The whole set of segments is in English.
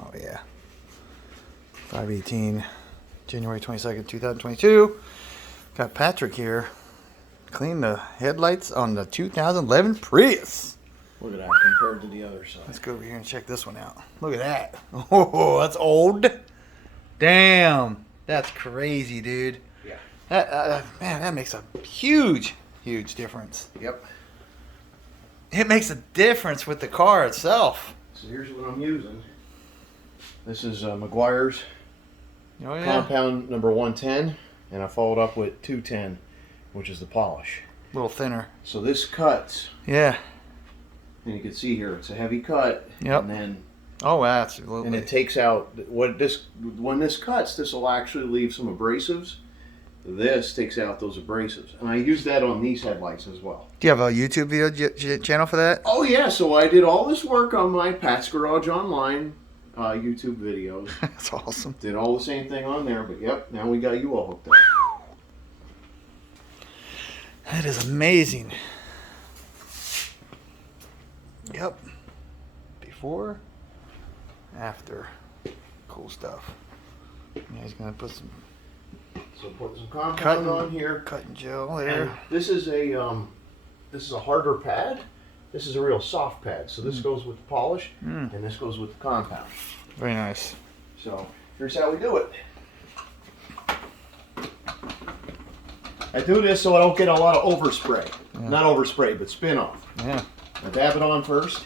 Oh yeah. 5/18, January 22nd, 2022. Got Patrick here. Clean the headlights on the 2011 Prius. Look at that compared to the other side. Let's go over here and check this one out. Look at that. Oh, that's old. Damn. That's crazy, dude. Yeah. Man, that makes a huge difference. Yep. It makes a difference with the car itself. So here's what I'm using. This is Meguiars Oh, yeah. compound number 110, and I followed up with 210, which is the polish. A little thinner. So this cuts, Yeah. and you can see here it's a heavy cut. Yep. And then Oh, absolutely. and it takes out when this cuts, this will actually leave some abrasives. This takes out those abrasives, and I use that on these headlights as well. Do you have a YouTube video channel for that? Oh yeah, so I did all this work on my Pat's Garage Online YouTube videos. That's awesome. Did all the same thing on there, but yep, now we got you all hooked up. That is amazing. Yep. Before, after. Cool stuff. Yeah, he's gonna put some So put some compound Cutting. on here. cutting gel And there. this is a harder pad. This is a real soft pad. So this goes with the polish, and this goes with the compound. Very nice. So here's how we do it. I do this so I don't get a lot of overspray. Yeah. Not overspray, but spin off. Yeah. I dab it on first.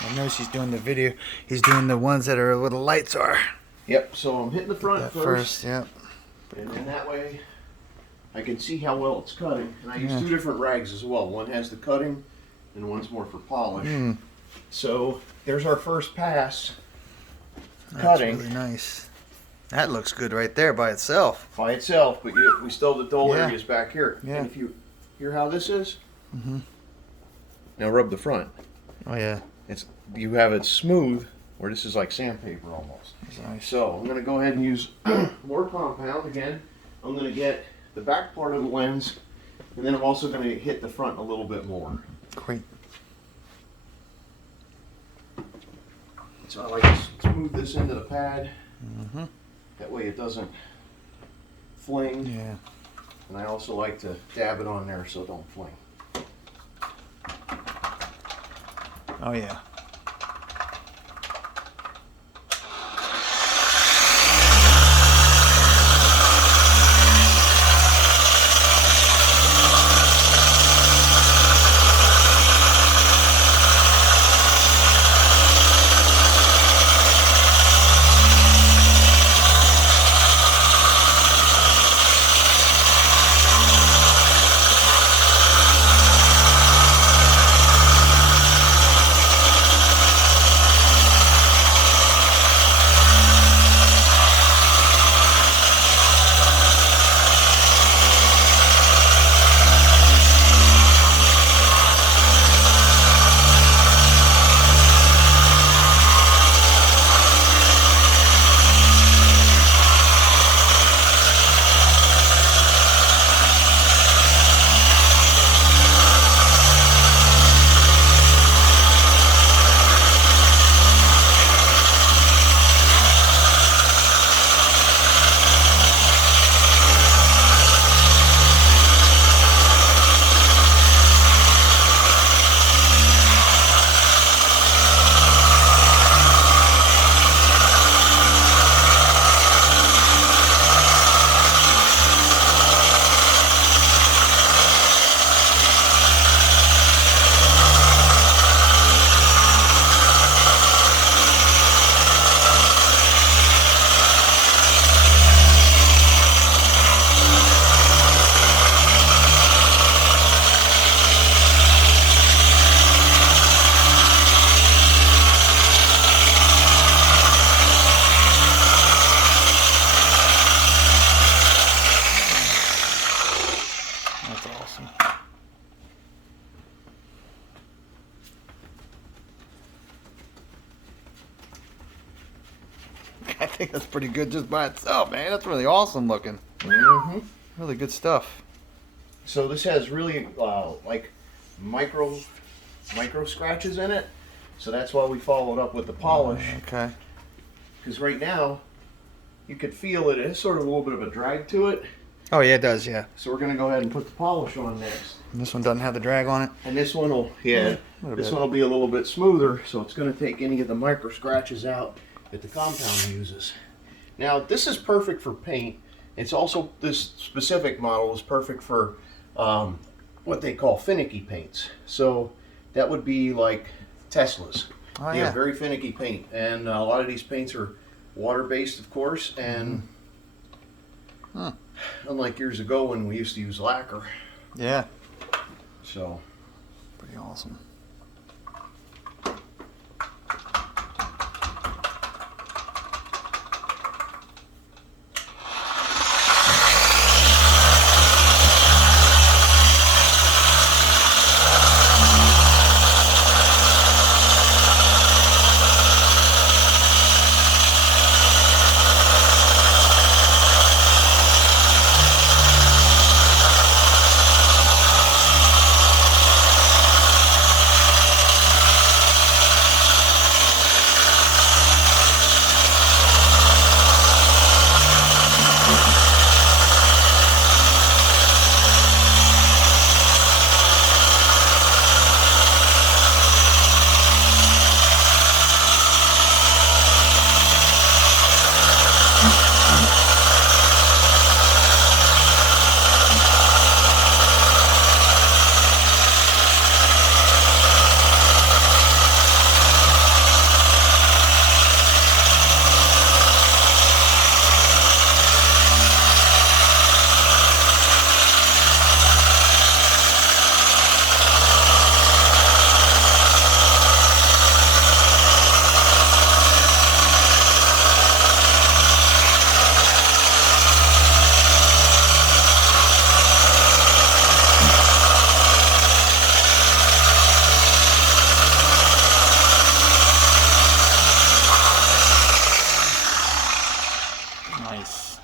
I know she's doing the video. He's doing the ones that are where the lights are. Yep, so I'm hitting the front That first. yep. And then that way I can see how well it's cutting. And I use Yeah. two different rags as well. One has the cutting and one's more for polish. Mm. So there's our first pass. That's Cutting. really nice. That looks good right there by itself. By itself, but we still have the dull Yeah. areas back here. Yeah. And if you hear how this is, Mm-hmm. now rub the front. Oh yeah. You have it smooth, where this is like sandpaper almost. That's nice. So I'm going to go ahead and use more compound again. I'm going to get the back part of the lens, and then I'm also going to hit the front a little bit more. Great. So I like to smooth this into the pad. Mm-hmm. That way it doesn't fling. Yeah. And I also like to dab it on there so it don't fling. Oh yeah. think that's pretty good just by itself, man. That's really awesome looking. Mm-hmm. Really good stuff. So this has really like micro scratches in it. So that's why we followed up with the polish. Okay. Because right now, you could feel it. It has sort of a little bit of a drag to it. Oh yeah, it does. Yeah. So we're going to go ahead and put the polish on next. And this one doesn't have the drag on it. And this one will, yeah, this one will be a little bit smoother. So it's going to take any of the micro scratches out that the compound uses. Now this is perfect for paint. It's also, this specific model is perfect for what they call finicky paints. So that would be like Tesla's. Oh, They yeah. have very finicky paint, and a lot of these paints are water-based, of course, and unlike years ago when we used to use lacquer. Yeah. So Pretty awesome. Nice.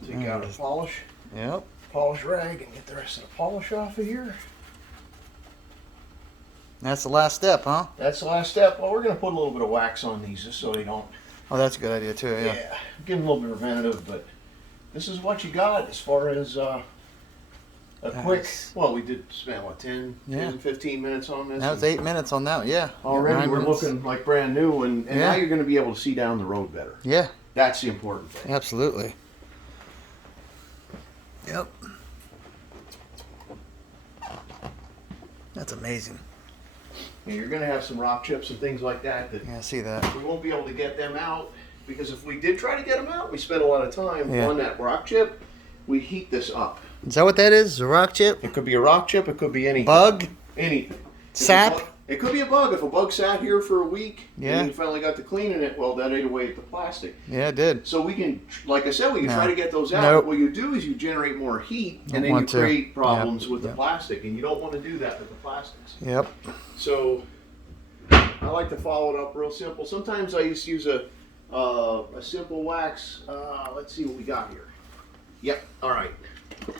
So take out the polish, Yep. polish rag, and get the rest of the polish off of here. That's the last step, huh? That's the last step. Well, we're going to put a little bit of wax on these just so they don't. Oh, that's a good idea too. Yeah. Give them a little bit preventative, but this is what you got as far as a quick. Nice. Well, we did spend what 10, Yeah. 15 minutes on this. That was 8 minutes on that. Yeah. Already 9 we're minutes. looking like brand new, and Yeah. now you're going to be able to see down the road better. Yeah. That's the important thing. Absolutely. Yep. That's amazing. And you're going to have some rock chips and things like that that Yeah, I see that. we won't be able to get them out, because if we did try to get them out, we spent a lot of time Yeah. on that rock chip. We heat this up. Is that what that is? A rock chip? It could be a rock chip. It could be anything. Bug? Anything. Sap? It could be a bug. If a bug sat here for a week Yeah. and you finally got to cleaning it, well, that ate away at the plastic. Yeah, it did. So we can, like I said, we can No. try to get those out. Nope. But what you do is you generate more heat, Don't and then you want to. create problems with the Yep. plastic, and you don't want to do that with the plastics. Yep. So I like to follow it up real simple. Sometimes I used to use a simple wax. Let's see what we got here. Yep. All right.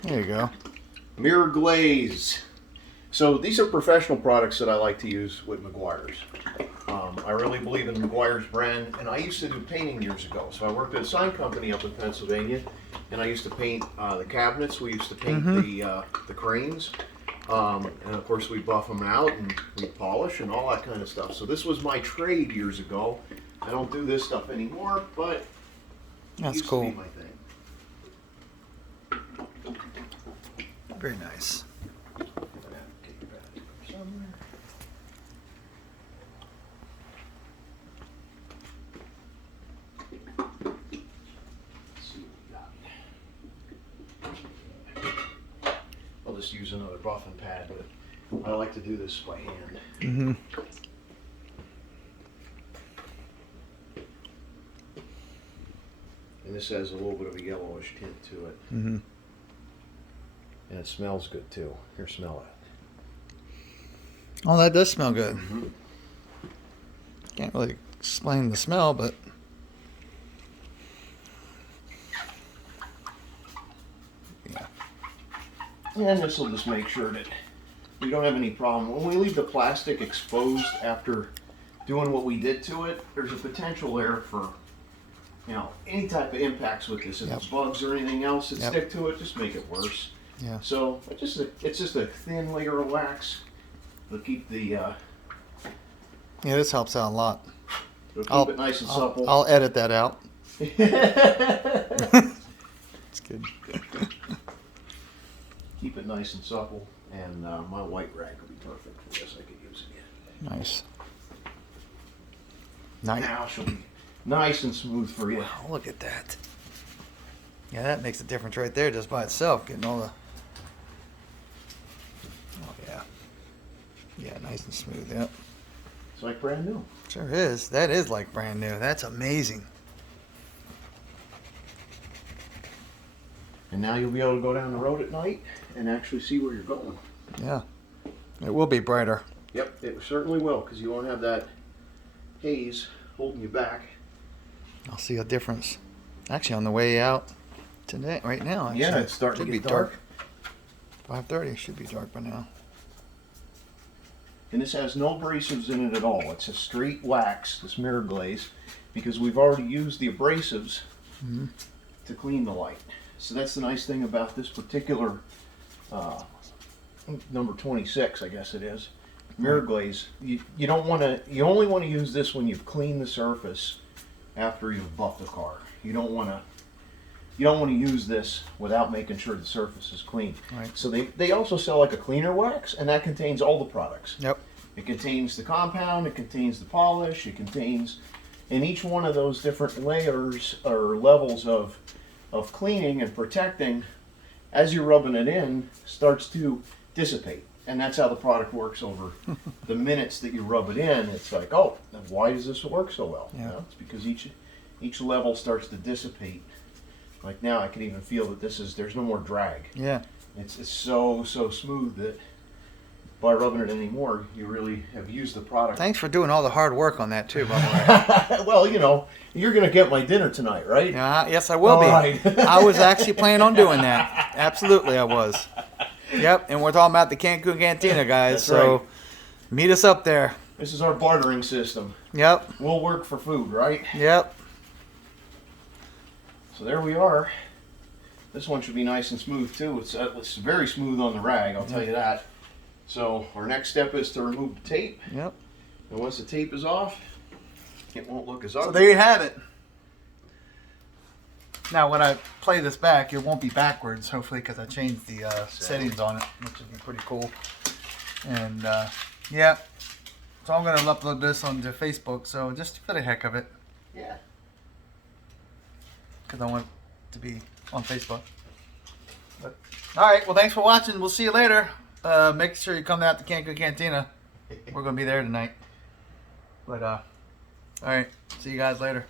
There you go. Mirror glaze. So these are professional products that I like to use with Meguiars. I really believe in the Meguiars brand, and I used to do painting years ago. So I worked at a sign company up in Pennsylvania, and I used to paint the cabinets. We used to paint the cranes, and of course we buff them out and we polish and all that kind of stuff. So this was my trade years ago. I don't do this stuff anymore, but it That's used to cool. be my thing. Very nice. I'll just use another buffing pad, but I like to do this by hand. Mm-hmm. And this has a little bit of a yellowish tint to it. Mm-hmm. And it smells good too. Here, smell it. Oh, that does smell good. Mm-hmm. Can't really explain the smell, but And this will just make sure that we don't have any problem. When we leave the plastic exposed after doing what we did to it, there's a potential there for, you know, any type of impacts with this. If Yep. it's bugs or anything else that Yep. stick to it, just make it worse. Yeah. So it's just a thin layer of wax. It'll keep the Yeah, this helps out a lot. it'll keep it nice and supple. I'll edit that out. It's good. Keep it nice and supple, and my white rag will be perfect for this. I could use it. Nice. Nice. Now she'll be nice and smooth for you. Wow, look at that. Yeah, that makes a difference right there just by itself. Getting all the... Oh, yeah. Yeah, nice and smooth, yep. It's like brand new. Sure is. That is like brand new. That's amazing. And now you'll be able to go down the road at night and actually see where you're going. Yeah. It will be brighter. Yep, it certainly will, because you won't have that haze holding you back. I'll see a difference. Actually, on the way out today, right now. Actually, Yeah, it's starting should to be get dark. 5:30 should be dark by now. And this has no abrasives in it at all. It's a straight wax, this mirror glaze, because we've already used the abrasives to clean the light. So that's the nice thing about this particular number 26, I guess it is, mirror glaze. You don't want to. You only want to use this when you've cleaned the surface after you've buffed the car. You don't want to. You don't want to use this without making sure the surface is clean. Right. So they also sell like a cleaner wax, and that contains all the products. Yep. It contains the compound, it contains the polish, it contains, in each one of those different layers or levels of cleaning and protecting, as you're rubbing it in, starts to dissipate. And that's how the product works over the minutes that you rub it in. It's like, oh, why does this work so well? Yeah. You know, it's because each level starts to dissipate. Like now I can even feel that there's no more drag. Yeah. It's so smooth that by rubbing it anymore, you really have used the product. Thanks for doing all the hard work on that too, by the way. Well, you know, you're going to get my dinner tonight, right? Yeah, yes, I will be. All right. I was actually planning on doing that. Absolutely, I was. Yep, and we're talking about the Cancun Cantina, guys. That's so right. Meet us up there. This is our bartering system. Yep, We'll work for food, right? yep. So there we are. This one should be nice and smooth too. It's very smooth on the rag, I'll tell you that. So our next step is to remove the tape. Yep. And once the tape is off, it won't look as ugly. So there you have it. Now, when I play this back, it won't be backwards, hopefully, because I changed the settings on it, which would be pretty cool. And, yeah. So I'm going to upload this onto Facebook, so just for the heck of it, Yeah. because I want it to be on Facebook. But, all right, well, thanks for watching. We'll see you later. Make sure you come out to Cancun Cantina. We're going to be there tonight. But, all right, see you guys later.